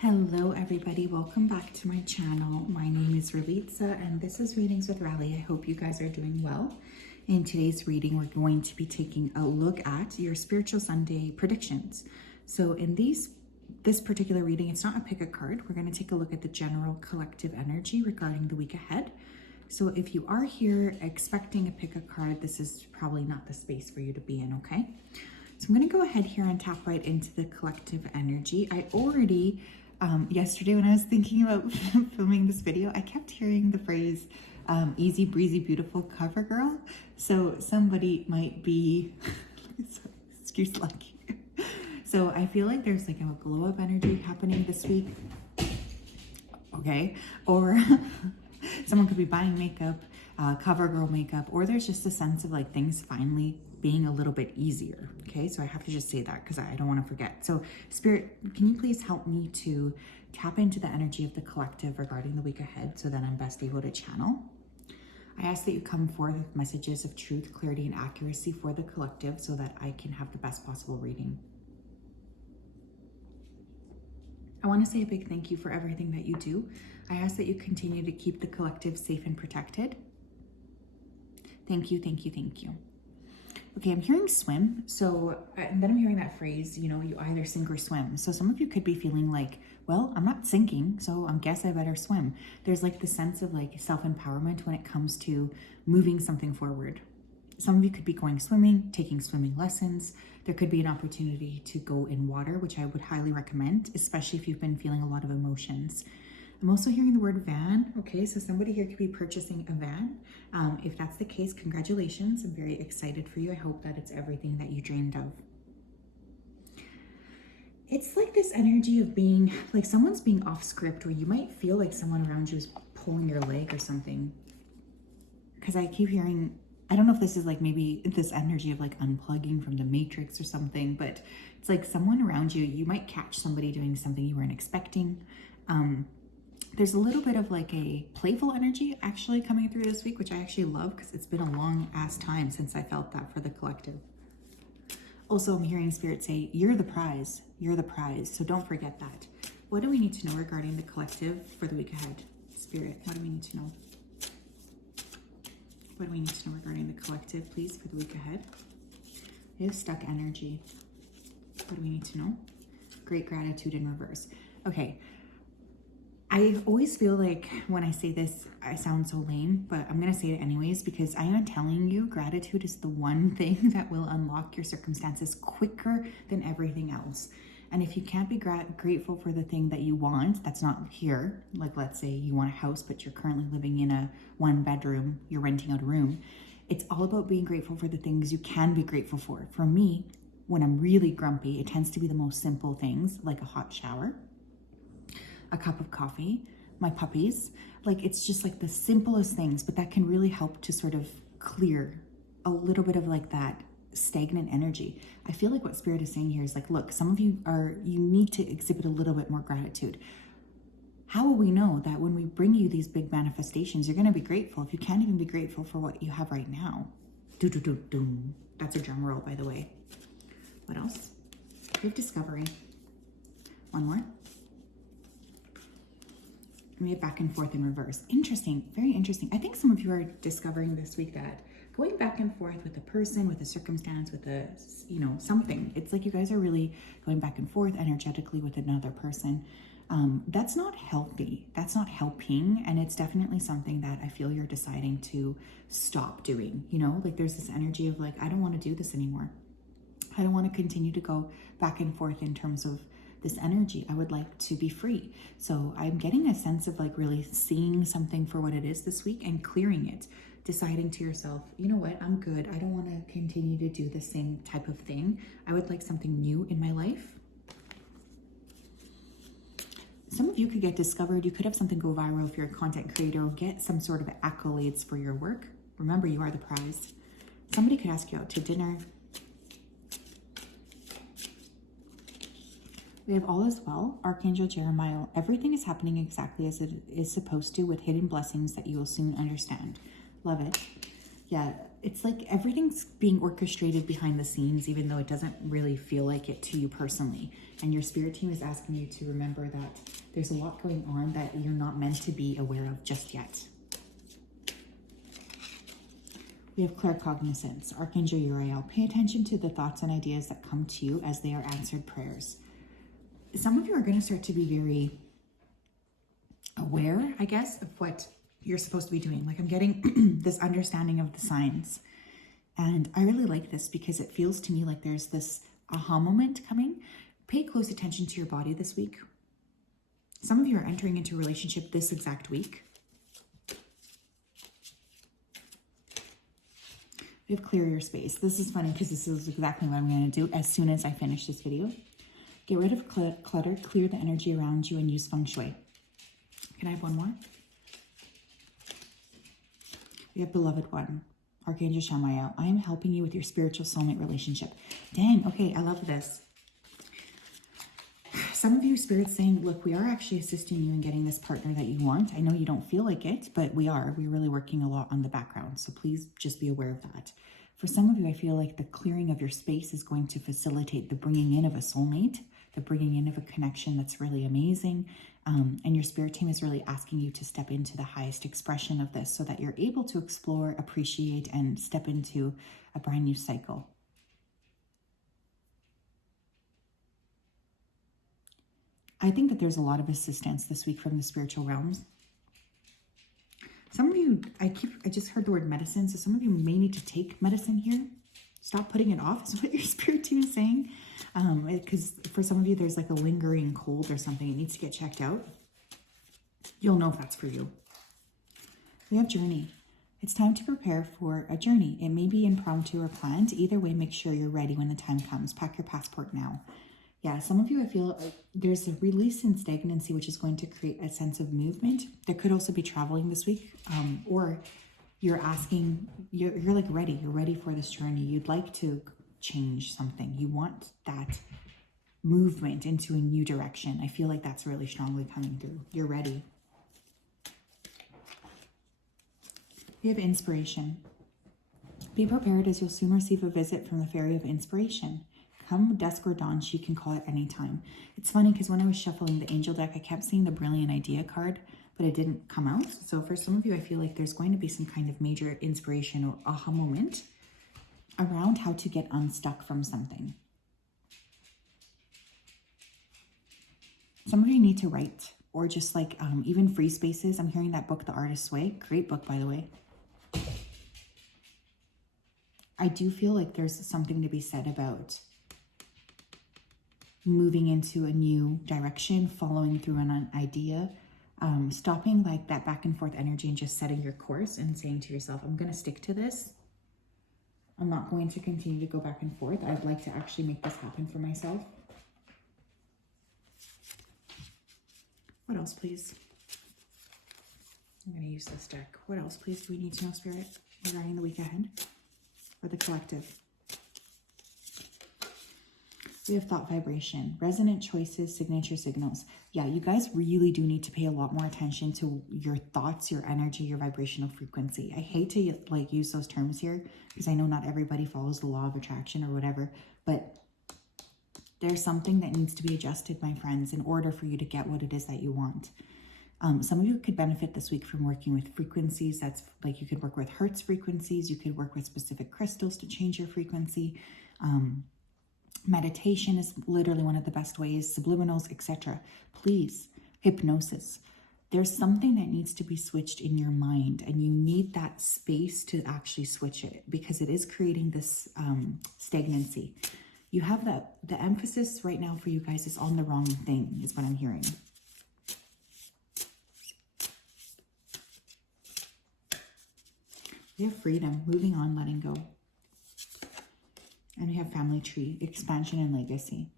Hello everybody, welcome back to my channel. My name is Ralitza and this is Readings with Rally. I hope you guys are doing well. In today's reading, we're going to be taking a look at your Spiritual Sunday predictions. So in this particular reading, it's not a pick a card. We're going to take a look at the general collective energy regarding the week ahead. So if you are here expecting a pick a card, this is probably not the space for you to be in, okay? So I'm going to go ahead here and tap right into the collective energy. I already, yesterday when I was thinking about filming this video, I kept hearing the phrase, easy breezy, beautiful cover girl. So somebody might be, excuse lucky. So I feel like there's like a glow up energy happening this week. Okay. Or someone could be buying makeup, cover girl makeup, or there's just a sense of like things finally being a little bit easier. Okay, so I have to just say that because I don't want to forget. So Spirit, can you please help me to tap into the energy of the collective regarding the week ahead so that I'm best able to channel? I ask that you come forth with messages of truth, clarity, and accuracy for the collective so that I can have the best possible reading. I want to say a big thank you for everything that you do. I ask that you continue to keep the collective safe and protected. Thank you, thank you, thank you. Okay, I'm hearing swim. So, and then I'm hearing that phrase, you know, you either sink or swim. So some of you could be feeling like, well, I'm not sinking, so I guess I better swim. There's like the sense of like self-empowerment when it comes to moving something forward. Some of you could be going swimming, taking swimming lessons. There could be an opportunity to go in water, which I would highly recommend, especially if you've been feeling a lot of emotions. I'm also hearing the word van. Okay, so somebody here could be purchasing a van. If that's the case, congratulations. I'm very excited for you. I hope that it's everything that you dreamed of. It's like this energy of being, like someone's being off script, where you might feel like someone around you is pulling your leg or something. Because I keep hearing, I don't know if this is like maybe this energy of like unplugging from the matrix or something, but it's like someone around you, you might catch somebody doing something you weren't expecting. There's a little bit of like a playful energy actually coming through this week, which I actually love because it's been a long ass time since I felt that for the collective. Also, I'm hearing Spirit say, you're the prize. You're the prize. So don't forget that. What do we need to know regarding the collective for the week ahead? Spirit, what do we need to know? What do we need to know regarding the collective, please, for the week ahead? We have stuck energy. What do we need to know? Great gratitude in reverse. Okay. I always feel like when I say this, I sound so lame, but I'm going to say it anyways because I am telling you, gratitude is the one thing that will unlock your circumstances quicker than everything else. And if you can't be grateful for the thing that you want, that's not here, like let's say you want a house, but you're currently living in a 1-bedroom, you're renting out a room. It's all about being grateful for the things you can be grateful for. For me, when I'm really grumpy, it tends to be the most simple things like a hot shower, a cup of coffee, my puppies. Like it's just like the simplest things, but that can really help to sort of clear a little bit of like that stagnant energy. I feel like what Spirit is saying here is like, look, some of you need to exhibit a little bit more gratitude. How will we know that when we bring you these big manifestations, you're going to be grateful if you can't even be grateful for what you have right now? Do-do-do-doom. That's a drum roll, by the way. What else? We have discovery. One more. We have back and forth in reverse. Interesting, very interesting. I think some of you are discovering this week that going back and forth with a person, with a circumstance, with a, you know, something, it's like you guys are really going back and forth energetically with another person. That's not healthy. That's not helping. And it's definitely something that I feel you're deciding to stop doing. You know, like there's this energy of like, I don't want to do this anymore. I don't want to continue to go back and forth in terms of this energy. I would like to be free. So I'm getting a sense of like really seeing something for what it is this week and clearing it, deciding to yourself, you know what, I'm good. I don't want to continue to do the same type of thing. I would like something new in my life. Some of you could get discovered. You could have something go viral if you're a content creator or get some sort of accolades for your work. Remember, you are the prize. Somebody could ask you out to dinner. We have all is well, Archangel Jeremiah. Everything is happening exactly as it is supposed to with hidden blessings that you will soon understand. Love it. Yeah, it's like everything's being orchestrated behind the scenes, even though it doesn't really feel like it to you personally. And your spirit team is asking you to remember that there's a lot going on that you're not meant to be aware of just yet. We have claircognizance, Archangel Uriel. Pay attention to the thoughts and ideas that come to you as they are answered prayers. Some of you are going to start to be very aware, I guess, of what you're supposed to be doing. Like I'm getting this understanding of the signs. And I really like this because it feels to me like there's this aha moment coming. Pay close attention to your body this week. Some of you are entering into a relationship this exact week. We have clear your space. This is funny because this is exactly what I'm going to do as soon as I finish this video. Get rid of clutter, clear the energy around you, and use feng shui. Can I have one more? We have beloved one, Archangel Chamuel. I am helping you with your spiritual soulmate relationship. Dang, okay, I love this. Some of you, Spirit's saying, look, we are actually assisting you in getting this partner that you want. I know you don't feel like it, but we are. We're really working a lot on the background. So please just be aware of that. For some of you, I feel like the clearing of your space is going to facilitate the bringing in of a soulmate, the bringing in of a connection that's really amazing. And your spirit team is really asking you to step into the highest expression of this so that you're able to explore, appreciate, and step into a brand new cycle. I think that there's a lot of assistance this week from the spiritual realms. Some of you, I just heard the word medicine, so some of you may need to take medicine here. Stop putting it off is what your spirit team is saying. Because for some of you, there's like a lingering cold or something. It needs to get checked out. You'll know if that's for you. We have journey. It's time to prepare for a journey. It may be impromptu or planned. Either way, make sure you're ready when the time comes. Pack your passport now. Yeah, some of you, I feel there's a release in stagnancy, which is going to create a sense of movement. There could also be traveling this week, or you're asking, you're like ready. You're ready for this journey. You'd like to change something. You want that movement into a new direction. I feel like that's really strongly coming through. You're ready. We have inspiration. Be prepared as you'll soon receive a visit from the Fairy of Inspiration. Come dusk or dawn, she can call at any time. It's funny because when I was shuffling the angel deck, I kept seeing the Brilliant Idea card, but it didn't come out. So for some of you, I feel like there's going to be some kind of major inspiration or aha moment around how to get unstuck from something. Some of you need to write, or just like even free spaces. I'm hearing that book, The Artist's Way. Great book, by the way. I do feel like there's something to be said about moving into a new direction, following through on an idea, stopping like that back and forth energy and just setting your course and saying to yourself, I'm going to stick to this. I'm not going to continue to go back and forth. I'd like to actually make this happen for myself. What else, please? I'm going to use this deck. What else, please, do we need to know, Spirit, regarding the week ahead or the collective? We have thought vibration, resonant choices, signature signals. Yeah, you guys really do need to pay a lot more attention to your thoughts, your energy, your vibrational frequency. I hate to like use those terms here because I know not everybody follows the law of attraction or whatever, but there's something that needs to be adjusted, my friends, in order for you to get what it is that you want. Some of you could benefit this week from working with frequencies. That's like you could work with Hertz frequencies. You could work with specific crystals to change your frequency. Meditation is literally one of the best ways, subliminals, etc. Please, hypnosis. There's something that needs to be switched in your mind, and you need that space to actually switch it because it is creating this stagnancy. You have the emphasis right now for you guys is on the wrong thing, is what I'm hearing. We have freedom, moving on, letting go. And we have family tree, expansion and legacy.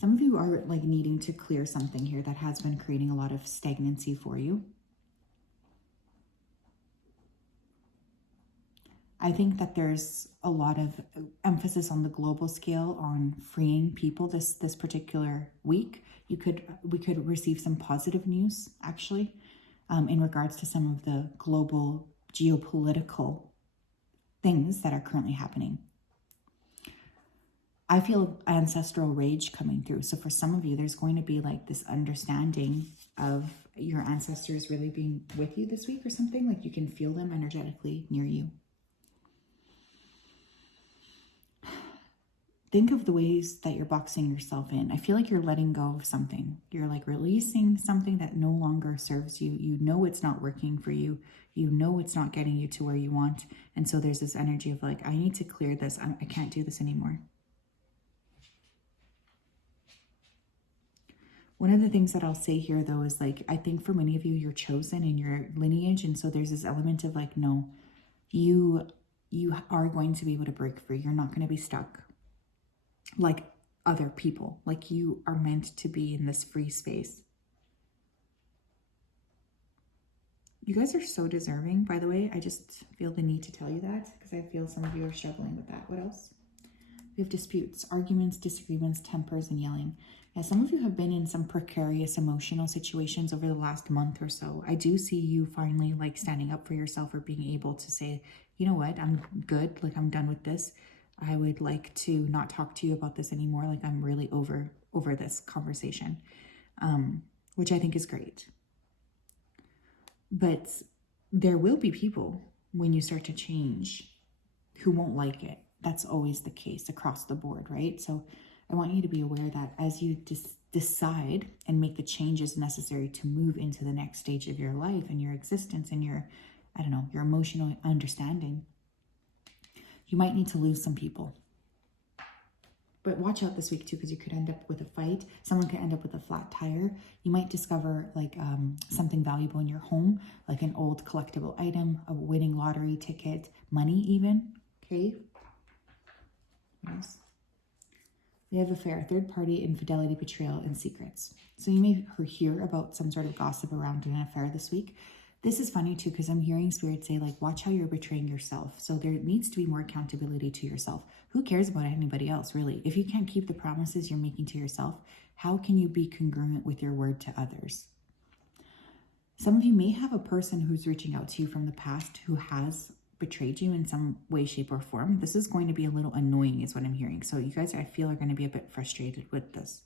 Some of you are like needing to clear something here that has been creating a lot of stagnancy for you. I think that there's a lot of emphasis on the global scale on freeing people this particular week. We could receive some positive news actually in regards to some of the global geopolitical things that are currently happening. I feel ancestral rage coming through. So for some of you, there's going to be like this understanding of your ancestors really being with you this week or something. Like you can feel them energetically near you. Think of the ways that you're boxing yourself in. I feel like you're letting go of something. You're like releasing something that no longer serves you. You know it's not working for you. You know it's not getting you to where you want. And so there's this energy of like, I need to clear this. I can't do this anymore. One of the things that I'll say here though is like, I think for many of you, you're chosen in your lineage. And so there's this element of like, no, you are going to be able to break free. You're not going to be stuck like other people. Like you are meant to be in this free space. You guys are so deserving, by the way. I just feel the need to tell you that because I feel some of you are struggling with that. What else? We have disputes, arguments, disagreements, tempers, and yelling. Yeah, some of you have been in some precarious emotional situations over the last month or so. I do see you finally like standing up for yourself or being able to say, you know what, I'm good. Like I'm done with this. I would like to not talk to you about this anymore. Like I'm really over this conversation, which I think is great. But there will be people when you start to change who won't like it. That's always the case across the board, right? So I want you to be aware that as you decide and make the changes necessary to move into the next stage of your life and your existence and your, I don't know, your emotional understanding, you might need to lose some people. But watch out this week too, because you could end up with a fight. Someone could end up with a flat tire. You might discover like something valuable in your home, like an old collectible item, a winning lottery ticket, money even, okay? What else? We have affair, third party, infidelity, betrayal, and secrets. So you may hear about some sort of gossip around an affair this week. This is funny too, because I'm hearing Spirit say like, watch how you're betraying yourself. So there needs to be more accountability to yourself. Who cares about anybody else, really? If you can't keep the promises you're making to yourself, how can you be congruent with your word to others? Some of you may have a person who's reaching out to you from the past who has betrayed you in some way, shape, or form. This is going to be a little annoying is what I'm hearing. So you guys, I feel, are going to be a bit frustrated with this.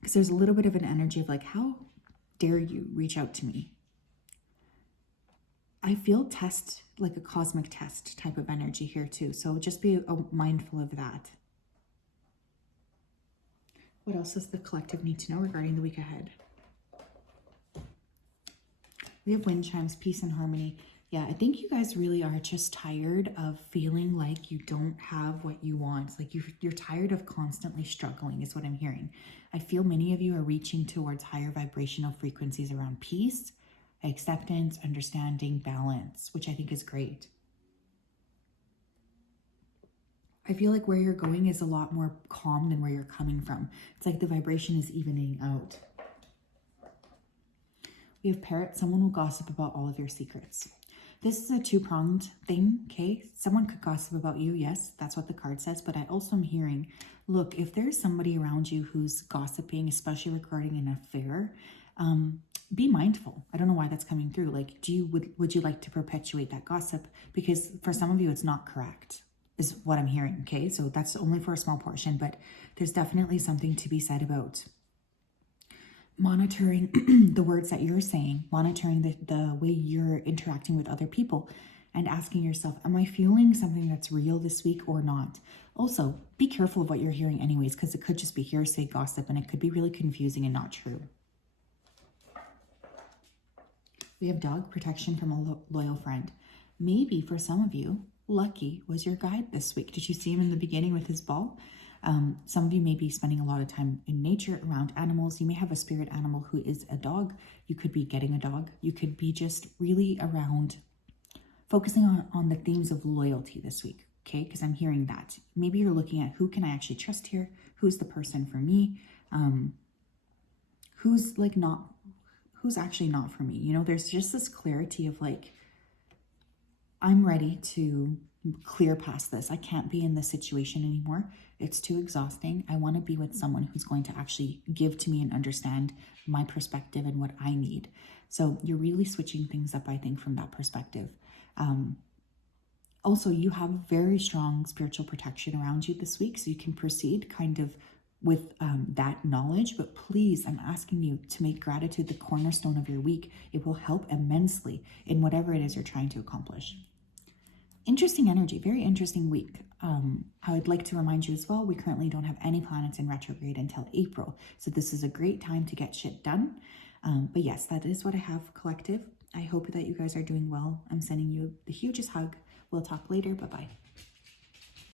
Because there's a little bit of an energy of like, how dare you reach out to me? I feel test, like a cosmic test type of energy here too. So just be mindful of that. What else does the collective need to know regarding the week ahead? We have wind chimes, peace and harmony. Yeah, I think you guys really are just tired of feeling like you don't have what you want. Like you're tired of constantly struggling is what I'm hearing. I feel many of you are reaching towards higher vibrational frequencies around peace, acceptance, understanding, balance, which I think is great. I feel like where you're going is a lot more calm than where you're coming from. It's like the vibration is evening out. We have parrot, someone will gossip about all of your secrets. This is a two-pronged thing, okay? Someone could gossip about you, yes, that's what the card says, but I also am hearing, look, if there's somebody around you who's gossiping, especially regarding an affair, be mindful. I don't know why that's coming through. Like, would you like to perpetuate that gossip? Because for some of you, it's not correct, is what I'm hearing, okay? So that's only for a small portion, but there's definitely something to be said about monitoring the words that you're saying, monitoring the way you're interacting with other people, and asking yourself, am I feeling something that's real this week or not? Also, be careful of what you're hearing anyways, because it could just be hearsay gossip and it could be really confusing and not true. We have dog, protection from a loyal friend. Maybe for some of you, Lucky was your guide this week. Did you see him in the beginning with his ball? Some of you may be spending a lot of time in nature around animals. You may have a spirit animal who is a dog. You could be getting a dog. You could be just really around focusing on the themes of loyalty this week, okay? Because I'm hearing that. Maybe you're looking at who can I actually trust here? Who's the person for me? Who's actually not for me? You know, there's just this clarity of like, I'm ready to clear past this. I can't be in this situation anymore. It's too exhausting. I want to be with someone who's going to actually give to me and understand my perspective and what I need. So you're really switching things up, I think, from that perspective. Also, you have very strong spiritual protection around you this week, so you can proceed kind of with that knowledge. But please, I'm asking you to make gratitude the cornerstone of your week. It will help immensely in whatever it is you're trying to accomplish. Interesting energy, very interesting week. I would like to remind you as well, we currently don't have any planets in retrograde until April. So this is a great time to get shit done. But yes, that is what I have, collective. I hope that you guys are doing well. I'm sending you the hugest hug. We'll talk later. Bye-bye.